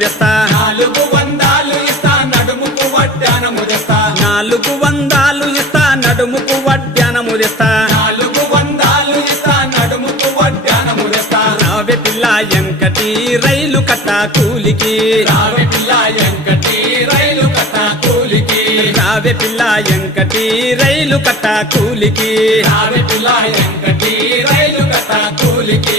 తెస్తా 400 ఇస్తా నడుముకు వడ్డానము తెస్తా 400 ఇస్తా నడుముకు వడ్డానము తెస్తా 400 ఇస్తా నడుముకు వడ్డానము తెస్తా రావే పిల్ల ఎంకటి రైలు కట్ట కూలికి రావే పిల్ల ఎంకటి రైలు కట్ట కూలికి రావే పిల్ల ఎంకటి రైలు కట్ట కూలికి రావే పిల్ల ఎంకటి రైలు కట్ట కూలికి